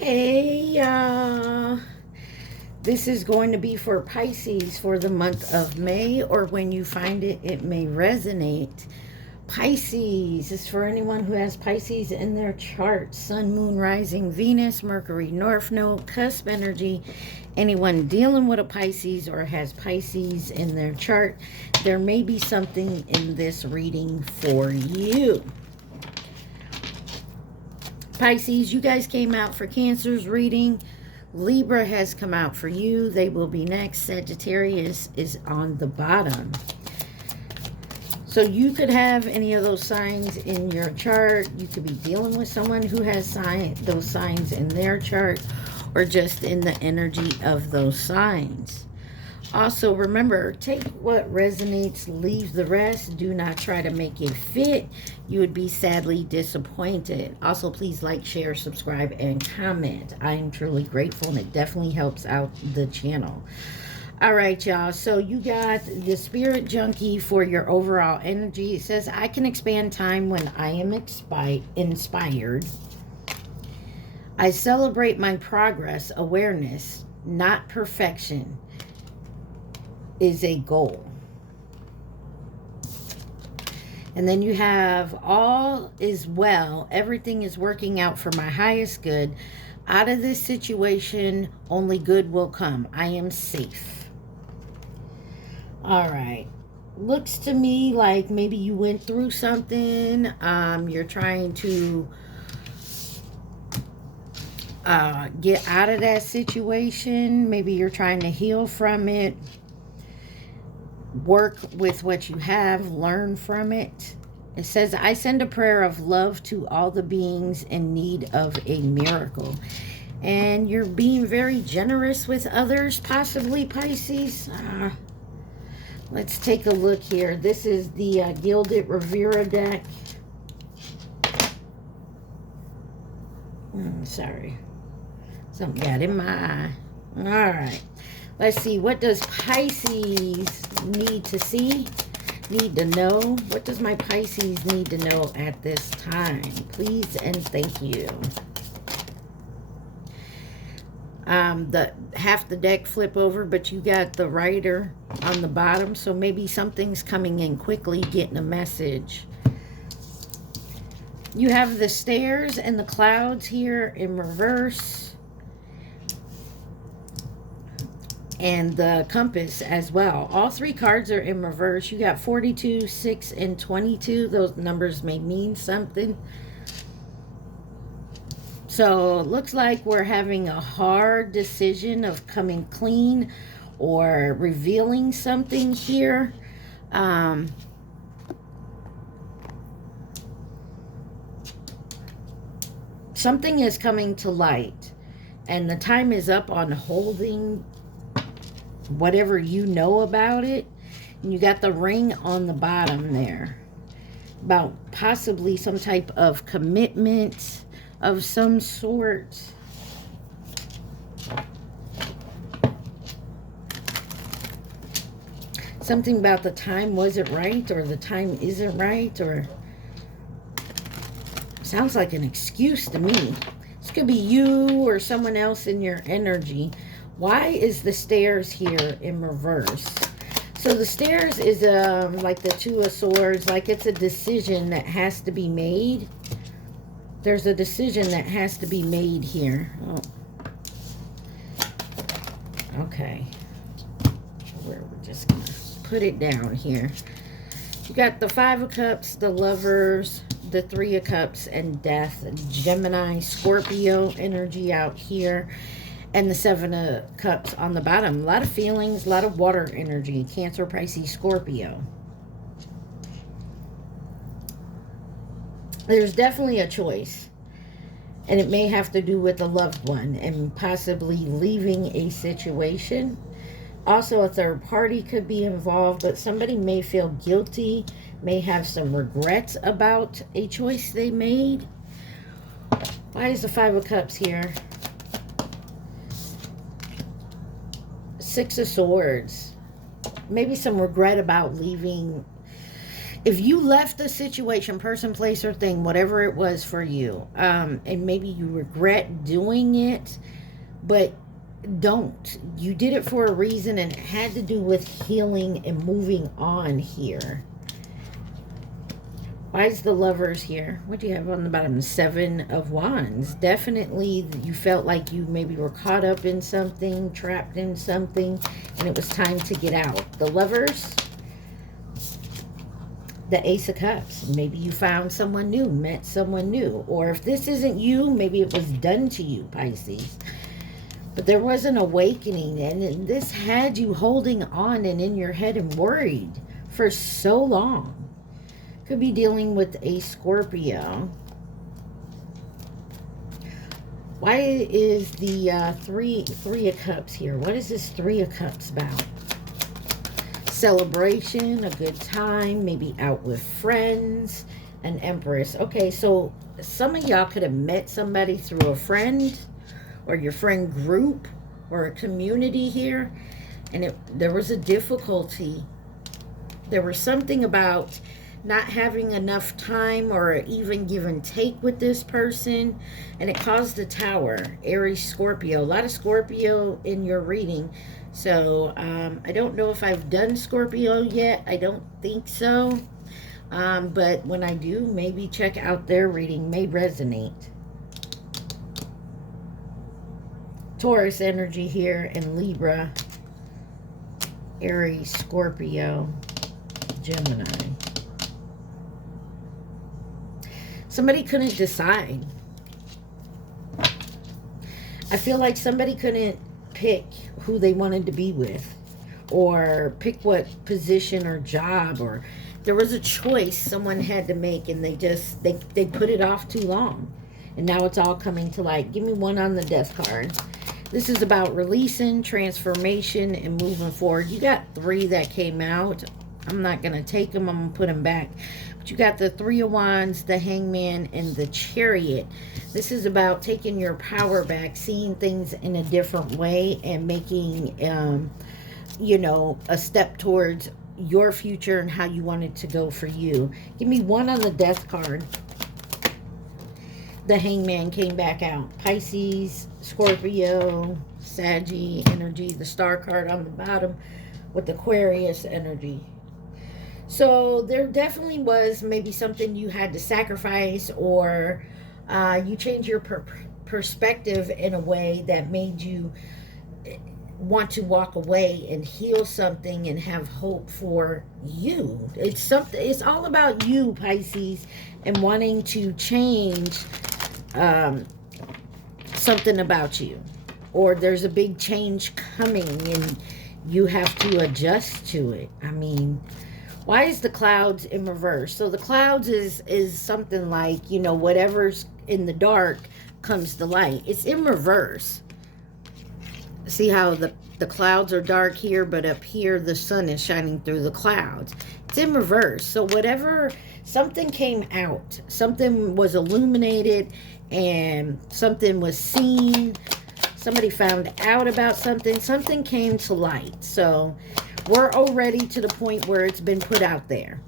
Hey, y'all. This is going to be for Pisces for the month of May, or when you find it, it may resonate. Pisces is for anyone who has Pisces in their chart. Sun, Moon, Rising, Venus, Mercury, North Node, cusp energy. Anyone dealing with a Pisces or has Pisces in their chart, there may be something in this reading for you. Pisces, you guys came out for Cancer's reading. Libra has come out for you. They will be next. Sagittarius is on the bottom. So you could have any of those signs in your chart. You could be dealing with someone who has those signs in their chart, or just in the energy of those signs. Also, remember, take what resonates, leave the rest. Do not try to make it fit. You would be sadly disappointed. Also, please like, share, subscribe, and comment. I am truly grateful, and it definitely helps out the channel. All right, y'all. So you got the Spirit Junkie for your overall energy. It says, I can expand time when I am inspired. I celebrate my progress. Awareness, not perfection, is a goal. And then you have all is well. Everything is working out for my highest good. Out of this situation, only good will come. I am safe. All right. Looks to me like maybe you went through something. You're trying to get out of that situation. Maybe you're trying to heal from it. Work with what you have, learn from it. It says, I send a prayer of love to all the beings in need of a miracle. And you're being very generous with others, possibly, Pisces. Let's take a look here. This is the Gilded Rivera deck. Sorry. Something got in my eye. All right. Let's see, what does Pisces need to see, need to know? What does my Pisces need to know at this time? Please and thank you. Half the deck flip over, but you got the Rider on the bottom, so maybe something's coming in quickly, getting a message. You have the stairs and the clouds here in reverse. And the compass as well. All three cards are in reverse. You got 42, 6, and 22. Those numbers may mean something. So it looks like we're having a hard decision of coming clean or revealing something here. Something is coming to light. And the time is up on holding whatever you know about it. And you got the ring on the bottom there, about possibly some type of commitment of some sort. Something about the time wasn't right, or the time isn't right, or sounds like an excuse to me. This could be you or someone else in your energy. Why is the stairs here in reverse? So the stairs is like the Two of Swords, like it's a decision that has to be made. There's a decision that has to be made here. Oh. Okay. We're just going to put it down here. You got the Five of Cups, the Lovers, the Three of Cups, and Death. Gemini, Scorpio energy out here. And the Seven of Cups on the bottom. A lot of feelings, a lot of water energy. Cancer, Pisces, Scorpio. There's definitely a choice. And it may have to do with a loved one and possibly leaving a situation. Also, a third party could be involved, but somebody may feel guilty, may have some regrets about a choice they made. Why is the Five of Cups here? Six of Swords. Maybe some regret about leaving. If you left the situation, person, place, or thing, whatever it was for you, and maybe you regret doing it, but don't. You did it for a reason, and it had to do with healing and moving on here. Why is the Lovers here? What do you have on the bottom? 7 of Wands. Definitely you felt like you maybe were caught up in something, trapped in something, and it was time to get out. The Lovers, the Ace of Cups. Maybe you found someone new, met someone new. Or if this isn't you, maybe it was done to you, Pisces. But there was an awakening, and this had you holding on and in your head and worried for so long. Could be dealing with a Scorpio. Why is the three of Cups here? What is this 3 of Cups about? Celebration, a good time, maybe out with friends, an Empress. Okay, so some of y'all could have met somebody through a friend or your friend group or a community here, and there was a difficulty. There was something about not having enough time or even give and take with this person, and it caused the Tower. Aries, Scorpio. A lot of Scorpio in your reading. So I don't know if I've done Scorpio yet. I don't think so. But when I do, maybe check out their reading. May resonate. Taurus energy here, and Libra, Aries, Scorpio, Gemini. Somebody couldn't decide. I feel like somebody couldn't pick who they wanted to be with, or pick what position or job, or there was a choice someone had to make, and they put it off too long, and now it's all coming to light. Give me one on the Death card. This is about releasing, transformation, and moving forward. You got 3 that came out. I'm not going to take them. I'm going to put them back. But you got the 3 of Wands, the Hangman, and the Chariot. This is about taking your power back, seeing things in a different way, and making, you know, a step towards your future and how you want it to go for you. Give me one on the Death card. The Hangman came back out. Pisces, Scorpio, Saggy energy. The Star card on the bottom with Aquarius energy. So there definitely was maybe something you had to sacrifice, or you changed your perspective in a way that made you want to walk away and heal something and have hope for you. It's all about you, Pisces, and wanting to change something about you, or there's a big change coming and you have to adjust to it. I mean, why is the Clouds in reverse? So the Clouds is something like, you know, whatever's in the dark comes to light. It's in reverse. See how the clouds are dark here, but up here the sun is shining through the clouds. It's in reverse. So whatever, something came out, something was illuminated, and something was seen. Somebody found out about something came to light. So we're already to the point where it's been put out there.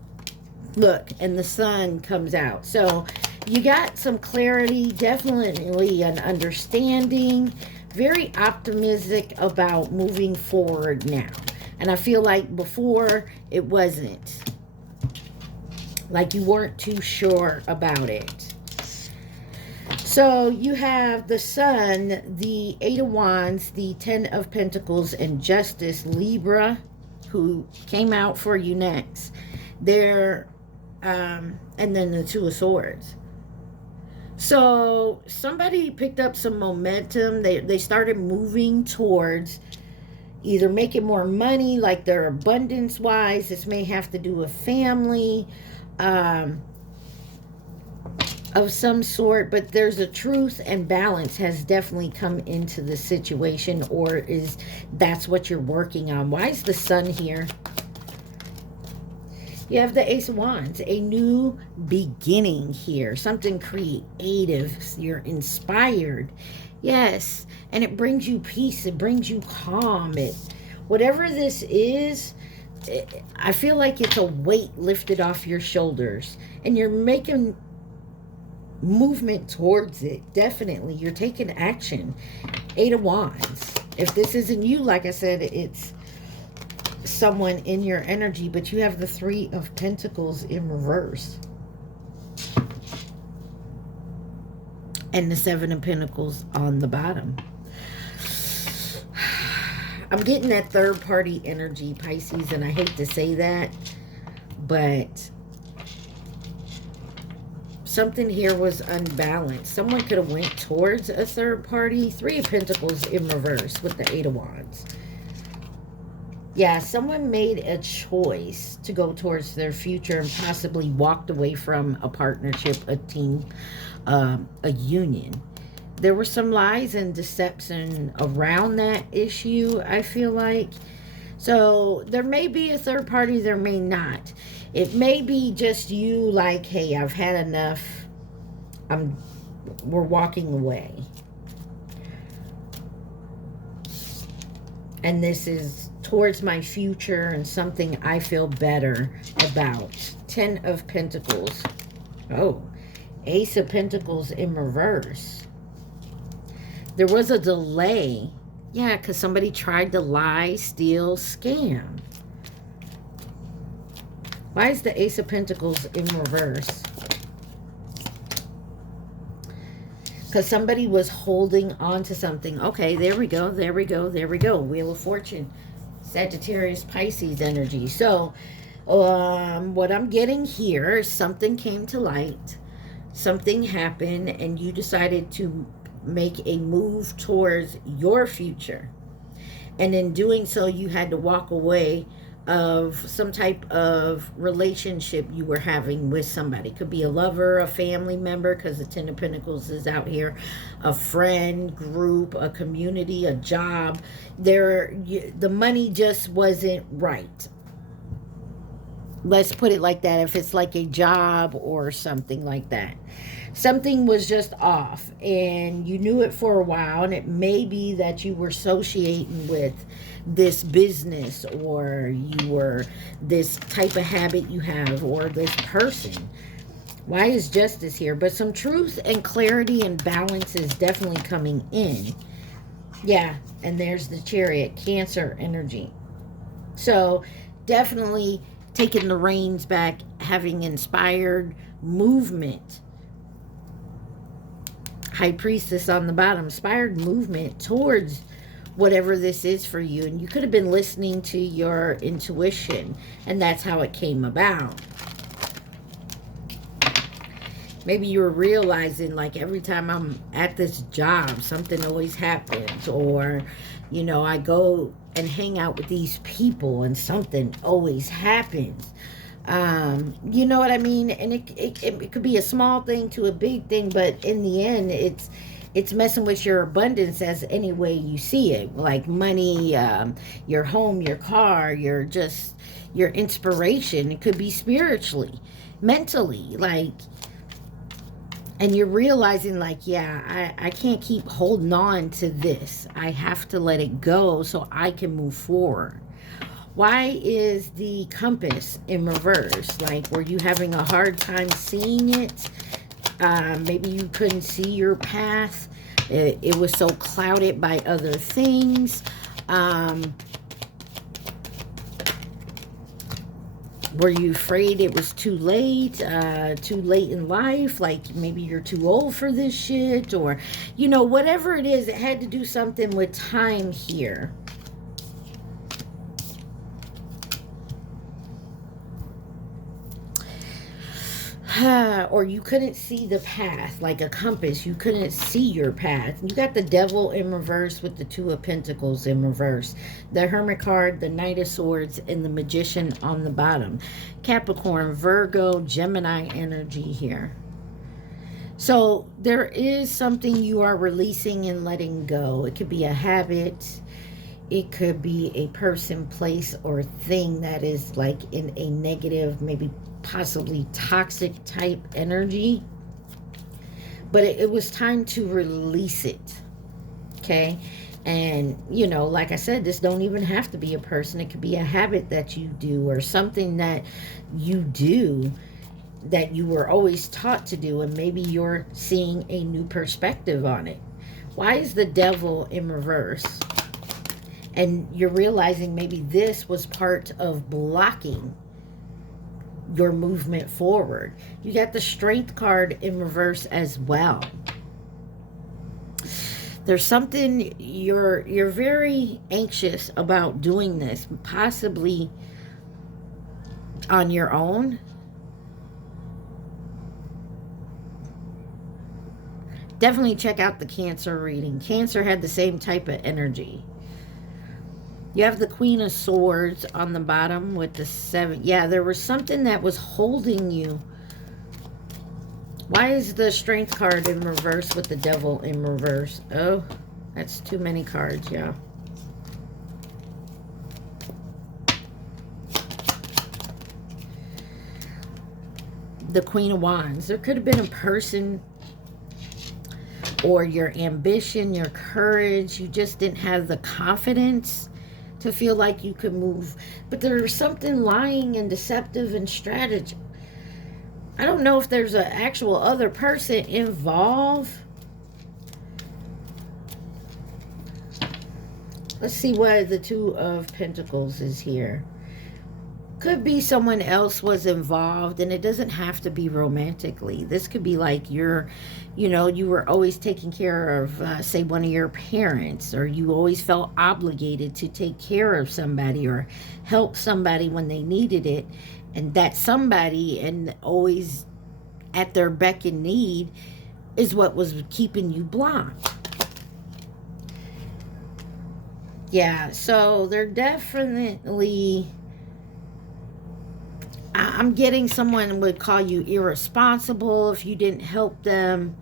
Look, and the sun comes out. So you got some clarity, definitely an understanding, very optimistic about moving forward now. And I feel like before it wasn't. Like you weren't too sure about it. So you have the Sun, the 8 of Wands, the 10 of Pentacles, and Justice, Libra, who came out for you next. There, and then the 2 of Swords. So somebody picked up some momentum. They started moving towards either making more money, like their abundance-wise. This may have to do with family, of some sort, but there's a truth and balance has definitely come into the situation, or that's what you're working on. Why is the Sun here? You have the Ace of Wands, a new beginning here, something creative. You're inspired, yes, and it brings you peace, it brings you calm. Whatever this is, I feel like it's a weight lifted off your shoulders, and you're making movement towards it. Definitely, you're taking action. 8 of Wands. If this isn't you, like I said, it's someone in your energy, but you have the 3 of Pentacles in reverse. And the 7 of Pentacles on the bottom. I'm getting that third party energy, Pisces, and I hate to say that, but something here was unbalanced. Someone could have went towards a third party. 3 of Pentacles in reverse with the 8 of Wands. Yeah, someone made a choice to go towards their future and possibly walked away from a partnership, a team, a union. There were some lies and deception around that issue, I feel like. So there may be a third party, there may not. It may be just you like, hey, I've had enough. We're walking away. And this is towards my future and something I feel better about. 10 of Pentacles. Oh, Ace of Pentacles in reverse. There was a delay. Yeah, because somebody tried to lie, steal, scam. Why is the Ace of Pentacles in reverse? Because somebody was holding on to something. Okay, there we go, there we go, there we go. Wheel of Fortune. Sagittarius, Pisces energy. So, what I'm getting here is something came to light. Something happened and you decided to make a move towards your future, and in doing so you had to walk away of some type of relationship you were having with somebody. Could be a lover, a family member, because the 10 of Pentacles is out here, a friend group, a community, a job. The money just wasn't right. Let's put it like that. If it's like a job or something like that, something was just off and you knew it for a while, and it may be that you were associating with this business, or you were this type of habit you have, or this person. Why is Justice here? But some truth and clarity and balance is definitely coming in. Yeah, and there's the Chariot, Cancer energy. So definitely taking the reins back, having inspired movement. High Priestess on the bottom, inspired movement towards whatever this is for you. And you could have been listening to your intuition, and that's how it came about. Maybe you were realizing, like, every time I'm at this job, something always happens. Or, you know, I go and hang out with these people and something always happens. You know what I mean? And it could be a small thing to a big thing, but in the end, it's messing with your abundance as any way you see it. Like money, your home, your car, your inspiration. It could be spiritually, mentally, like, and you're realizing, like, yeah, I can't keep holding on to this. I have to let it go so I can move forward. Why is the compass in reverse? Like, were you having a hard time seeing it? Maybe you couldn't see your path. It was so clouded by other things. Were you afraid it was too late in life? Like, maybe you're too old for this shit, or, you know, whatever it is, it had to do something with time here. Or you couldn't see the path, like a compass. You couldn't see your path. You got the Devil in reverse with the 2 of Pentacles in reverse. The Hermit card, the Knight of Swords, and the Magician on the bottom. Capricorn, Virgo, Gemini energy here. So there is something you are releasing and letting go. It could be a habit. It could be a person, place, or thing that is like in a negative, maybe possibly toxic type energy. But it was time to release it. Okay? And, you know, like I said, this don't even have to be a person. It could be a habit that you do, or something that you do that you were always taught to do, and maybe you're seeing a new perspective on it. Why is the Devil in reverse? And you're realizing maybe this was part of blocking your movement forward. You got the Strength card in reverse as well. There's something you're very anxious about doing this, possibly on your own. Definitely check out the Cancer reading. Cancer had the same type of energy. You have the Queen of Swords on the bottom with the 7. Yeah, there was something that was holding you. Why is the Strength card in reverse with the Devil in reverse? Oh, that's too many cards, yeah. The Queen of Wands. There could have been a person, or your ambition, your courage. You just didn't have the confidence to feel like you could move. But there's something lying and deceptive and strategy. I don't know if there's an actual other person involved. Let's see why the Two of Pentacles is here. Could be someone else was involved, and it doesn't have to be romantically. This could be like you were always taking care of, say, one of your parents, or you always felt obligated to take care of somebody or help somebody when they needed it. And that somebody, and always at their beck and need, is what was keeping you blocked. Yeah, so they're definitely... I'm getting someone would call you irresponsible if you didn't help them.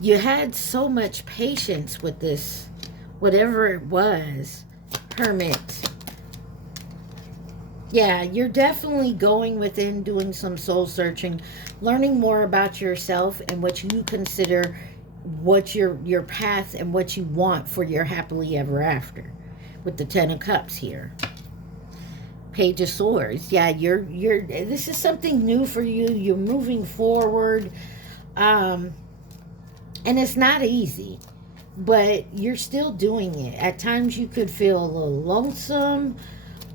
You had so much patience with this, whatever it was. Hermit. Yeah, you're definitely going within, doing some soul searching, learning more about yourself and what you consider what your path and what you want for your happily ever after. With the Ten of Cups here. Page of Swords. Yeah, this is something new for you. You're moving forward. And it's not easy, but you're still doing it. At times you could feel a little lonesome,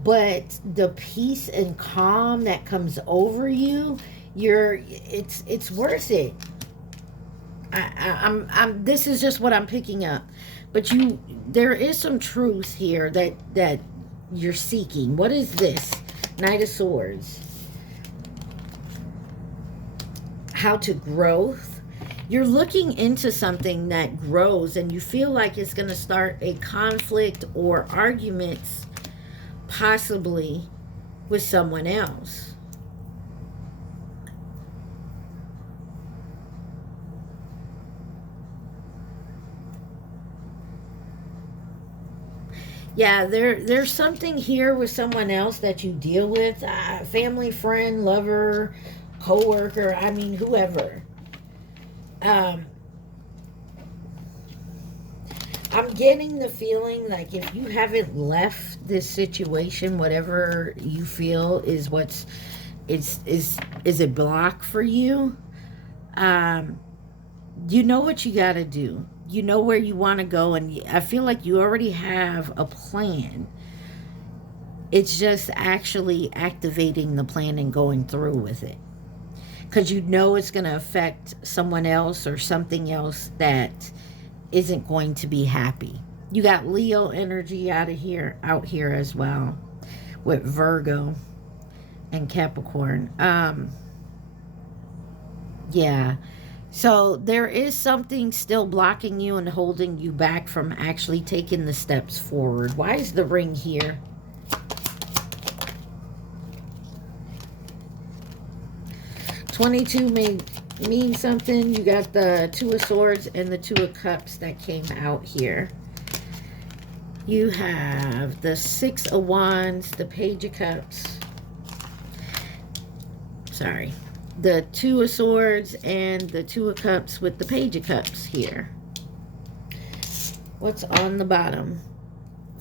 but the peace and calm that comes over you, it's worth it. This is just what I'm picking up. But there is some truth here that you're seeking. What is this? Knight of Swords. How to growth. You're looking into something that grows, and you feel like it's going to start a conflict or arguments, possibly with someone else. Yeah, there's something here with someone else that you deal with. Family, friend, lover, co-worker, I mean, whoever. I'm getting the feeling like if you haven't left this situation, whatever you feel is is a block for you, you know what you got to do. You know where you want to go, and I feel like you already have a plan. It's just actually activating the plan and going through with it. Because you know it's going to affect someone else or something else that isn't going to be happy. You got Leo energy out here as well, with Virgo and Capricorn. Yeah. So there is something still blocking you and holding you back from actually taking the steps forward. Why is the Ring here? $22 may mean something. You got the Two of Swords and the Two of Cups that came out here. You have the Six of Wands, the Page of Cups. Sorry. The Two of Swords and the Two of Cups with the Page of Cups here. What's on the bottom?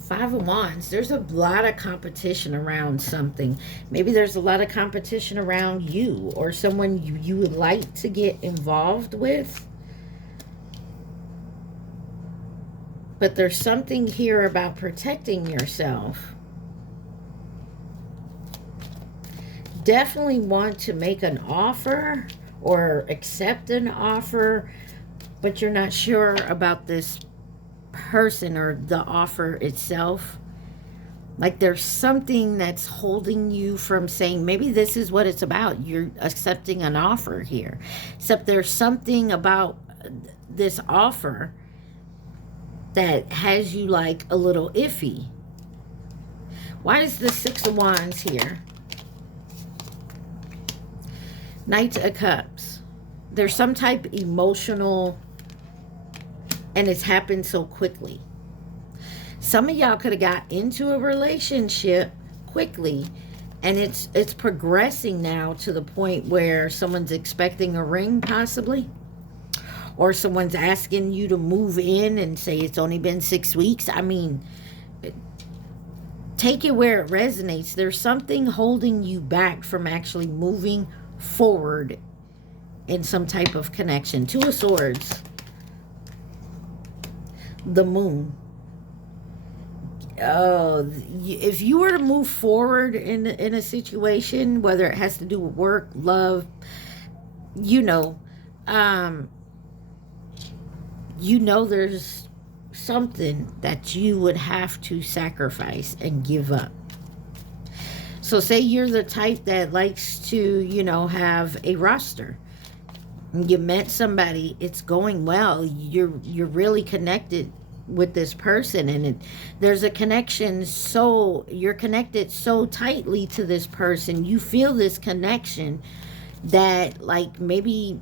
Five of Wands. There's a lot of competition around something. Maybe there's a lot of competition around you or someone you would like to get involved with. But there's something here about protecting yourself. Definitely want to make an offer or accept an offer, but you're not sure about this person or the offer itself. Like there's something that's holding you from saying, maybe this is what it's about. You're accepting an offer here. Except there's something about this offer that has you like a little iffy. Why is the Six of Wands here? Knight of Cups. There's some type of emotional, and it's happened so quickly. Some of y'all could have got into a relationship quickly, and it's progressing now to the point where someone's expecting a ring possibly, or someone's asking you to move in and say it's only been 6 weeks. I mean, take it where it resonates. There's something holding you back from actually moving forward in some type of connection. Two of Swords. The Moon. Oh, if you were to move forward in a situation, whether it has to do with work, love, there's something that you would have to sacrifice and give up. So say you're the type that likes to, have a roster. You met somebody, it's going well, you're really connected with this person, and there's a connection, so you're connected so tightly to this person, you feel this connection that like maybe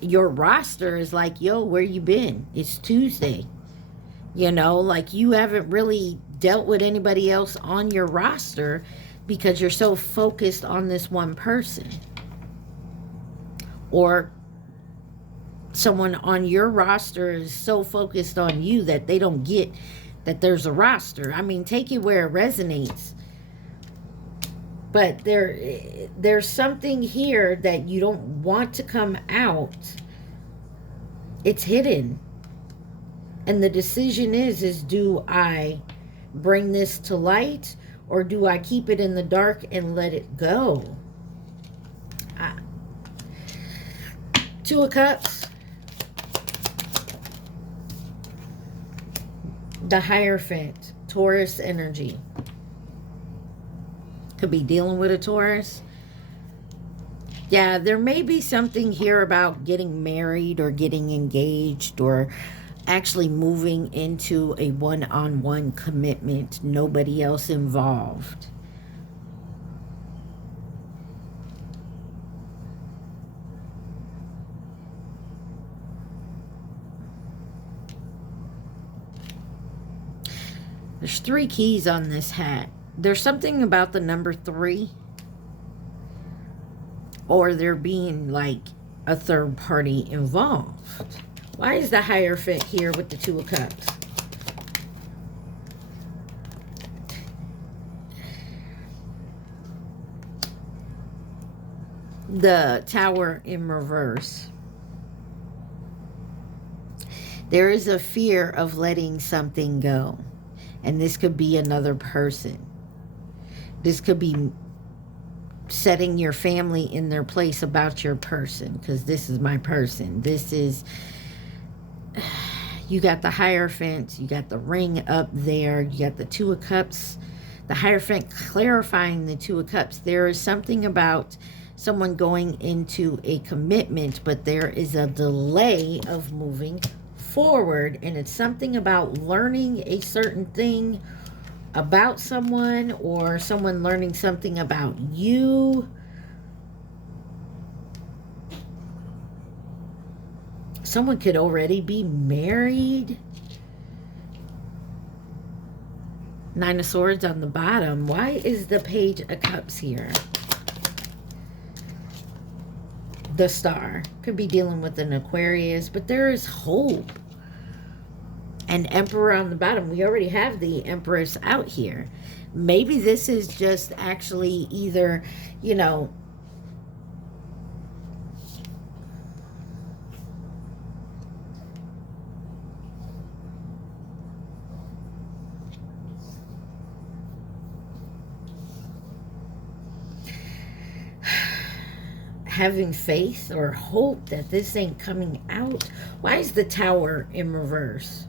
your roster is like, yo, where you been? It's Tuesday. Like you haven't really dealt with anybody else on your roster because you're so focused on this one person. Or someone on your roster is so focused on you that they don't get that there's a roster. I mean, take it where it resonates. But there's something here that you don't want to come out. It's hidden. And the decision is do I bring this to light, or do I keep it in the dark and let it go? Two of Cups. The Hierophant. Taurus energy. Could be dealing with a Taurus. Yeah, there may be something here about getting married or getting engaged or actually moving into a one-on-one commitment, nobody else involved. There's 3 keys on this hat. There's something about the number 3, or there being like a third party involved. Why is the Hierophant here with the Two of Cups? The Tower in reverse. There is a fear of letting something go. And this could be another person. This could be setting your family in their place about your person. Because this is my person. This is... You got the Hierophant. You got the ring up there. You got the Two of Cups. The Hierophant clarifying the Two of Cups. There is something about someone going into a commitment, but there is a delay of moving forward, and it's something about learning a certain thing about someone, or someone learning something about you. Someone could already be married. Nine of Swords on the bottom. Why is the Page of Cups here? The Star. Could be dealing with an Aquarius, but there is hope. and Emperor on the bottom. We already have the Empress out here. Maybe this is just actually either, you know, having faith or hope that this ain't coming out. Why is the Tower in reverse?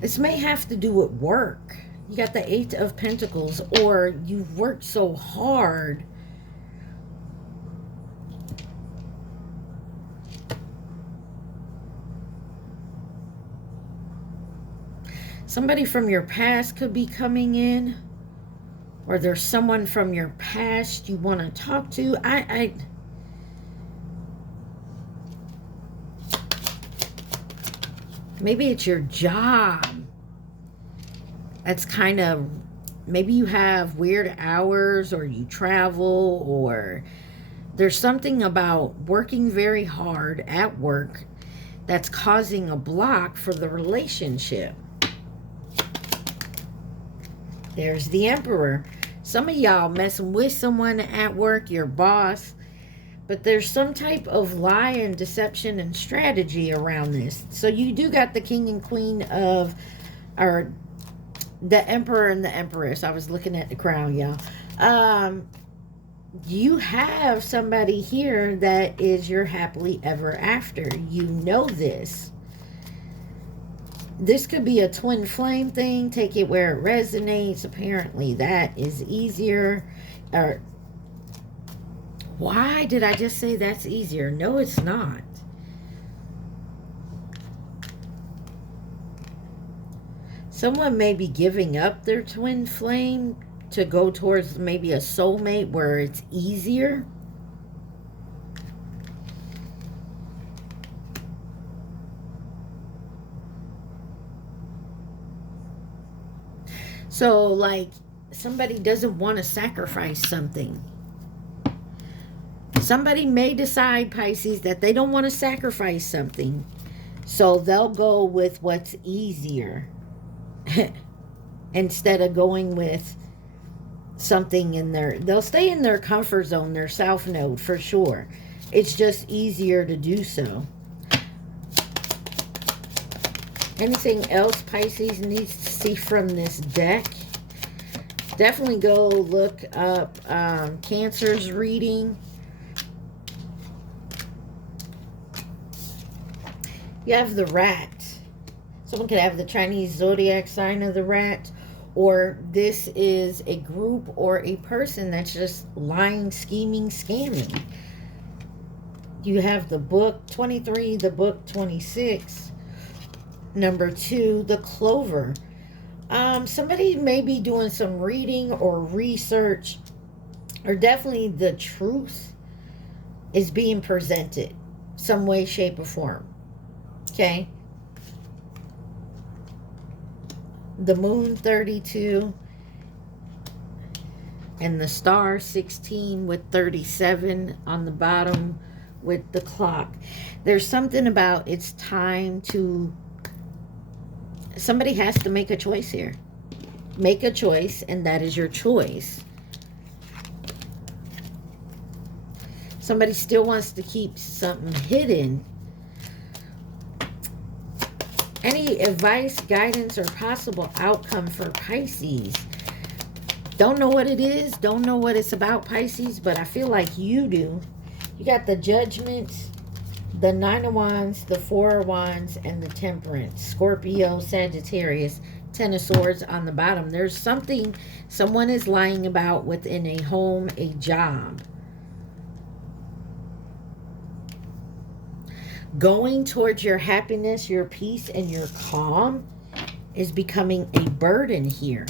This may have to do with work. You got the Eight of Pentacles, or you've worked so hard. Somebody from your past could be coming in, or there's someone from your past you want to talk to. Maybe it's your job. That's kind of, maybe you have weird hours, or you travel, or there's something about working very hard at work that's causing a block for the relationship. There's the Emperor. Some of y'all messing with someone at work, your boss, but there's some type of lie and deception and strategy around this. So you do got the King and Queen of, or the Emperor and the Empress. I was looking at the crown, y'all. You have somebody here that is your happily ever after. You know this. This could be a twin flame thing. Take it where it resonates. Apparently that is easier. Or why did I just say that's easier? No, it's not. Someone may be giving up their twin flame to go towards maybe a soulmate where it's easier. So, like, somebody doesn't want to sacrifice something. Somebody may decide, Pisces, that they don't want to sacrifice something. So they'll go with what's easier instead of going with something in their, they'll stay in their comfort zone, their south node for sure. It's just easier to do so. Anything else Pisces needs to see from this deck? Definitely go look up Cancer's reading. You have the rat. Someone could have the Chinese zodiac sign of the rat. Or this is a group or a person that's just lying, scheming, scamming. You have the book 23, the book 26. Number 2, the clover. Somebody may be doing some reading or research, or definitely the truth is being presented some way, shape, or form. Okay? The moon 32 and the star 16 with 37 on the bottom with the clock. There's something about it's time to, somebody has to make a choice here. Make a choice, and that is your choice. Somebody still wants to keep something hidden. Any advice, guidance, or possible outcome for Pisces? Don't know what it is. Don't know what it's about, Pisces, but I feel like you do. You got the Judgment, the Nine of Wands, the Four of Wands, and the Temperance. Scorpio, Sagittarius, Ten of Swords on the bottom. There's something someone is lying about within a home, a job. Going towards your happiness, your peace, and your calm is becoming a burden here.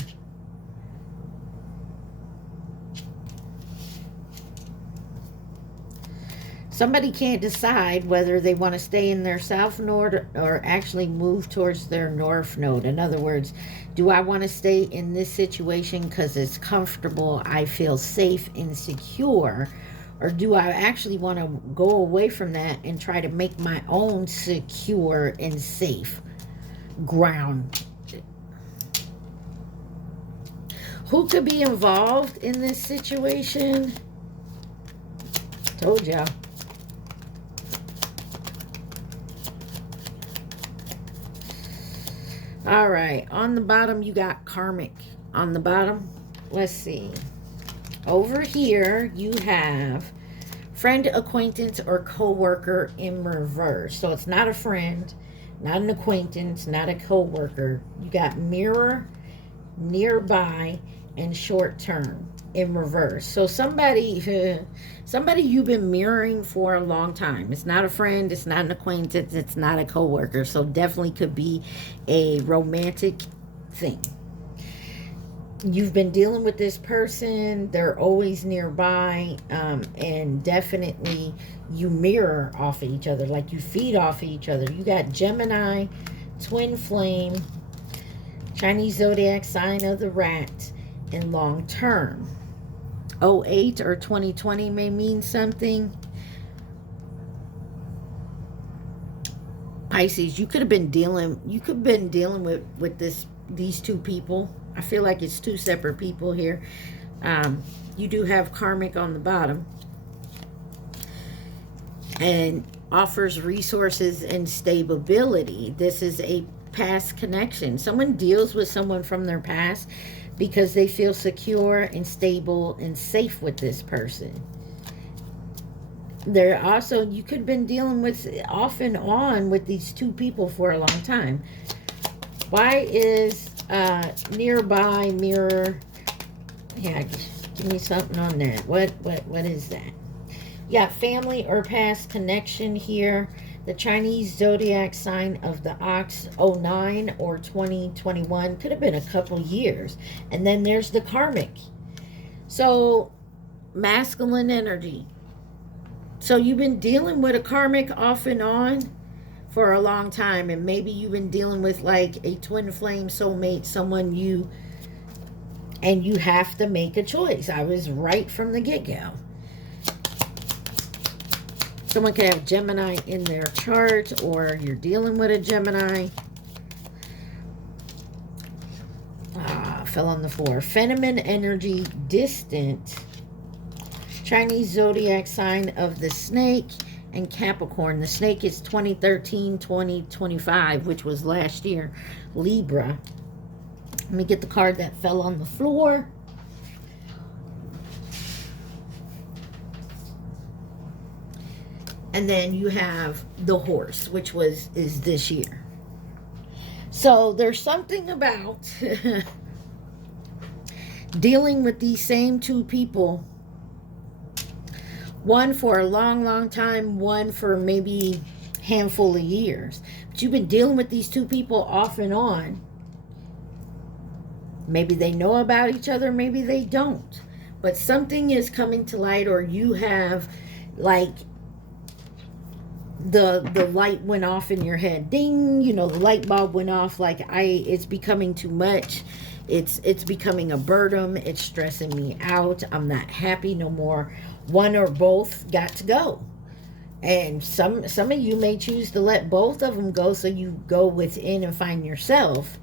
Somebody can't decide whether they want to stay in their south node or actually move towards their north node. In other words, do I want to stay in this situation because it's comfortable, I feel safe and secure? Or do I actually want to go away from that and try to make my own secure and safe ground? Who could be involved in this situation? Told y'all. All right. On the bottom, you got karmic. On the bottom, let's see. Over here, you have friend, acquaintance, or co-worker in reverse. So it's not a friend, not an acquaintance, not a co-worker. You got mirror, nearby, and short term in reverse. So somebody you've been mirroring for a long time. It's not a friend, it's not an acquaintance, it's not a co-worker. So definitely could be a romantic thing. You've been dealing with this person, they're always nearby, and definitely you mirror off of each other, like you feed off of each other. You got Gemini, twin flame, Chinese zodiac sign of the rat, and long term. 08 or 2020 may mean something. Pisces, you could have been dealing with these two people. I feel like it's two separate people here. You do have karmic on the bottom. And offers resources and stability. This is a past connection. Someone deals with someone from their past because they feel secure and stable and safe with this person. They're also, you could have been dealing with off and on with these two people for a long time. Why is nearby, mirror? Yeah, give me something on that. What is that? You got family or past connection here. The Chinese zodiac sign of the ox, 09 or 2021. Could have been a couple years. And then there's the karmic. So, masculine energy. So you've been dealing with a karmic off and on for a long time. And maybe you've been dealing with like a twin flame soulmate, someone you have to make a choice. I was right from the get-go. Someone could have Gemini in their chart, or you're dealing with a Gemini. Fell on the floor. Feminine energy, distant. Chinese zodiac sign of the snake and Capricorn. The snake is 2013, 2025, which was last year. Libra. Let me get the card that fell on the floor. And then you have the horse, which is this year. So there's something about dealing with these same two people. One for a long, long time, one for maybe a handful of years. But you've been dealing with these two people off and on. Maybe they know about each other, maybe they don't. But something is coming to light, or you have like the light went off in your head. Ding, you know, the light bulb went off, like it's becoming too much. It's becoming a burden. It's stressing me out. I'm not happy no more. One or both got to go. And some of you may choose to let both of them go, so you go within and find yourself.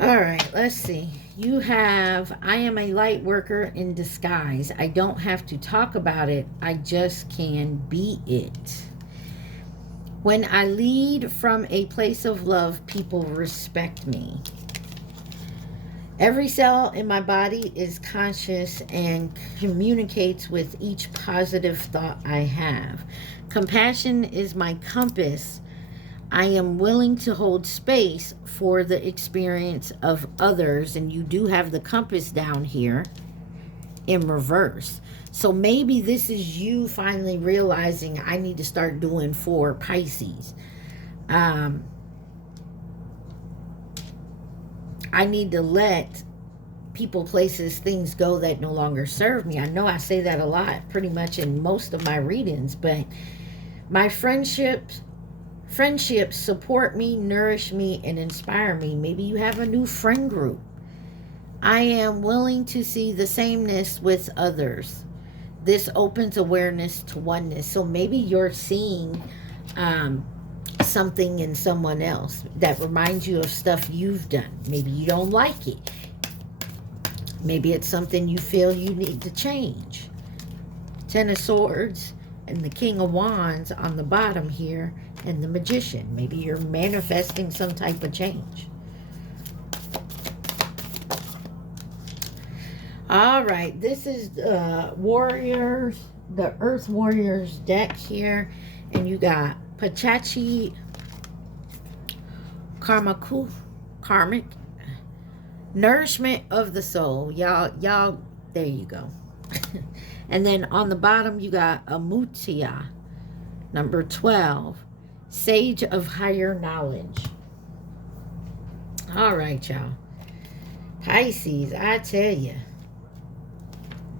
All right, let's see. You have, I am a light worker in disguise. I don't have to talk about it. I just can be it. When I lead from a place of love, people respect me. Every cell in my body is conscious and communicates with each positive thought I have. Compassion is my compass. I am willing to hold space for the experience of others. And you do have the compass down here in reverse. So maybe this is you finally realizing I need to start doing for Pisces. I need to let people, places, things go that no longer serve me. I know I say that a lot, pretty much in most of my readings, but my friendships Friendships support me, nourish me, and inspire me. Maybe you have a new friend group. I am willing to see the sameness with others. This opens awareness to oneness. So maybe you're seeing something in someone else that reminds you of stuff you've done. Maybe you don't like it. Maybe it's something you feel you need to change. Ten of Swords and the King of Wands on the bottom here, and the Magician. Maybe you're manifesting some type of change. All right, this is the Warriors, the Earth Warriors deck here, and you got Pachachi, Karmic, Nourishment of the Soul. Y'all, there you go. And then on the bottom, you got Amutia, number 12, Sage of Higher Knowledge. All right, y'all. Pisces, I tell you.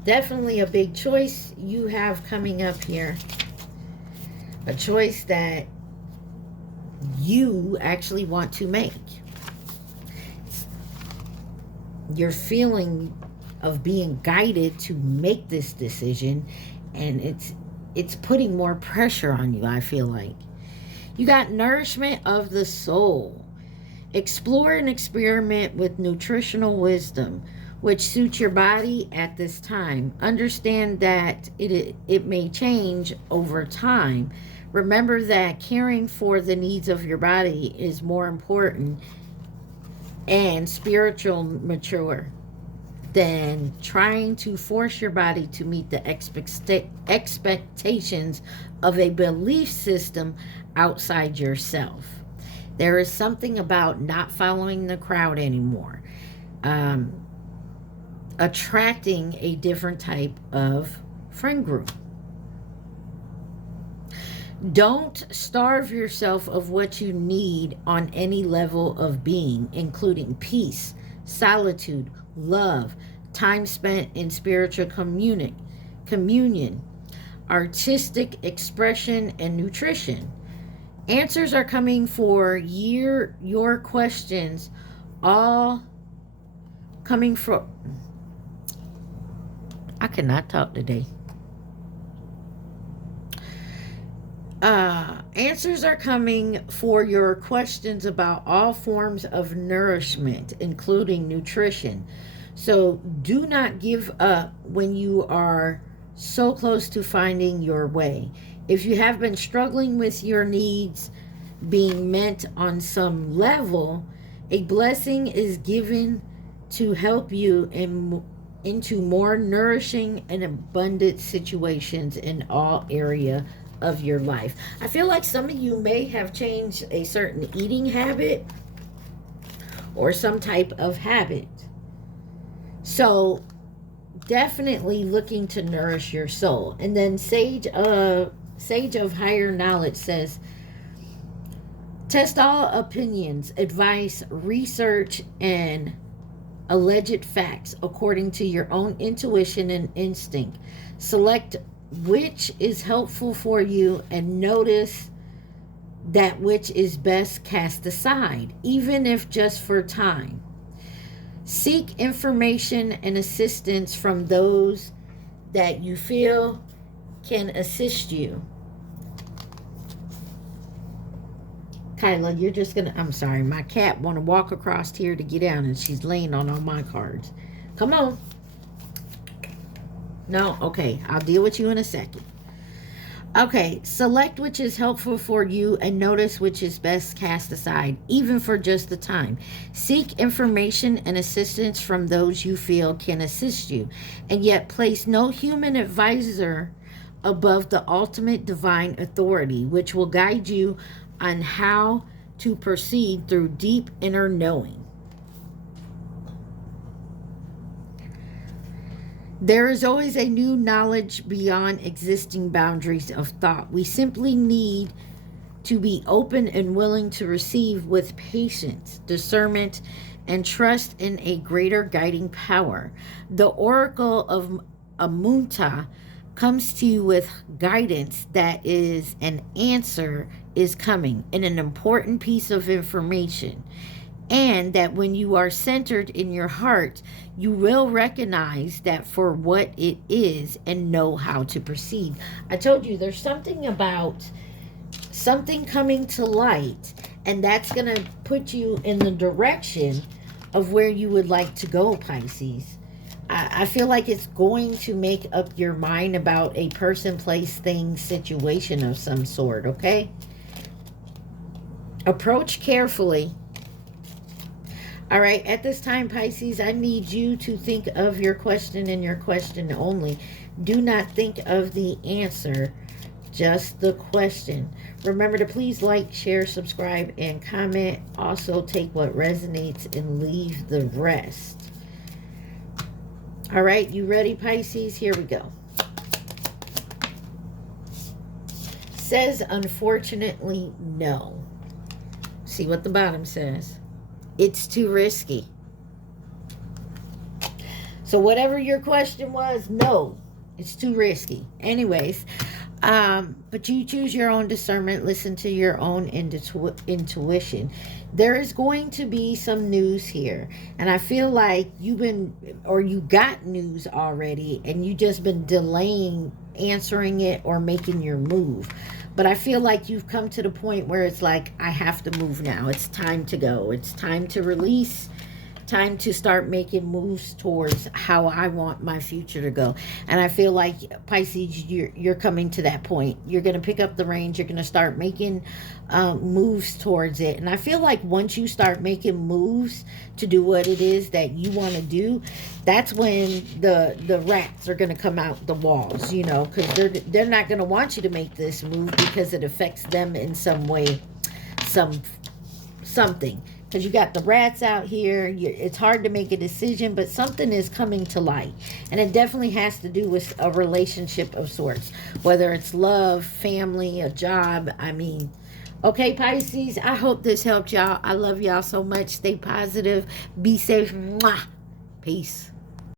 Definitely a big choice you have coming up here. A choice that you actually want to make. You're feeling of being guided to make this decision, and it's putting more pressure on you, I feel like. You got Nourishment of the Soul. Explore and experiment with nutritional wisdom which suits your body at this time. Understand that it may change over time. Remember that caring for the needs of your body is more important and spiritual mature than trying to force your body to meet the expectations of a belief system outside yourself. There is something about not following the crowd anymore. Attracting a different type of friend group. Don't starve yourself of what you need on any level of being, including peace, solitude, love, time spent in spiritual communion, artistic expression, and nutrition. Answers are coming for your questions, all coming from... I cannot talk today. Answers are coming for your questions about all forms of nourishment, including nutrition. So do not give up when you are so close to finding your way. If you have been struggling with your needs being met on some level, a blessing is given to help you into more nourishing and abundant situations in all area of your life. I feel like some of you may have changed a certain eating habit or some type of habit. So definitely looking to nourish your soul. And then Sage of Higher Knowledge says, test all opinions, advice, research, and alleged facts according to your own intuition and instinct. Select which is helpful for you and notice that which is best cast aside, even if just for time. Seek information and assistance from those that you feel can assist you. Kyla, you're just gonna... I'm sorry, my cat want to walk across here to get down, and she's laying on all my cards. Come on. No? Okay, I'll deal with you in a second. Okay, select which is helpful for you and notice which is best cast aside, even for just the time. Seek information and assistance from those you feel can assist you, and yet place no human advisor above the ultimate divine authority, which will guide you on how to proceed through deep inner knowing. There is always a new knowledge beyond existing boundaries of thought. We simply need to be open and willing to receive with patience, discernment, and trust in a greater guiding power. The Oracle of Amunta comes to you with guidance that is an answer is coming and an important piece of information. And that when you are centered in your heart, you will recognize that for what it is and know how to proceed. I told you there's something about something coming to light, and that's going to put you in the direction of where you would like to go, Pisces. I feel like it's going to make up your mind about a person, place, thing, situation of some sort, okay? Approach carefully. All right, at this time, Pisces, I need you to think of your question and your question only. Do not think of the answer, just the question. Remember to please like, share, subscribe, and comment. Also, take what resonates and leave the rest. All right, you ready, Pisces? Here we go. Says, unfortunately, no. See what the bottom says. It's too risky. So whatever your question was, no, it's too risky. Anyways, but you choose your own discernment. Listen to your own intuition. There is going to be some news here. And I feel like you got news already and you just been delaying answering it or making your move. But I feel like you've come to the point where it's like, I have to move now. It's time to go. It's time to release. Time to start making moves towards how I want my future to go. And I feel like, Pisces, you're coming to that point. You're going to pick up the reins. You're going to start making moves towards it. And I feel like once you start making moves to do what it is that you want to do, that's when the rats are going to come out the walls, you know, because they're not going to want you to make this move because it affects them in some way, something. Because you got the rats out here. It's hard to make a decision, but something is coming to light. And it definitely has to do with a relationship of sorts. Whether it's love, family, a job. I mean, okay, Pisces, I hope this helped y'all. I love y'all so much. Stay positive. Be safe. Mwah. Peace.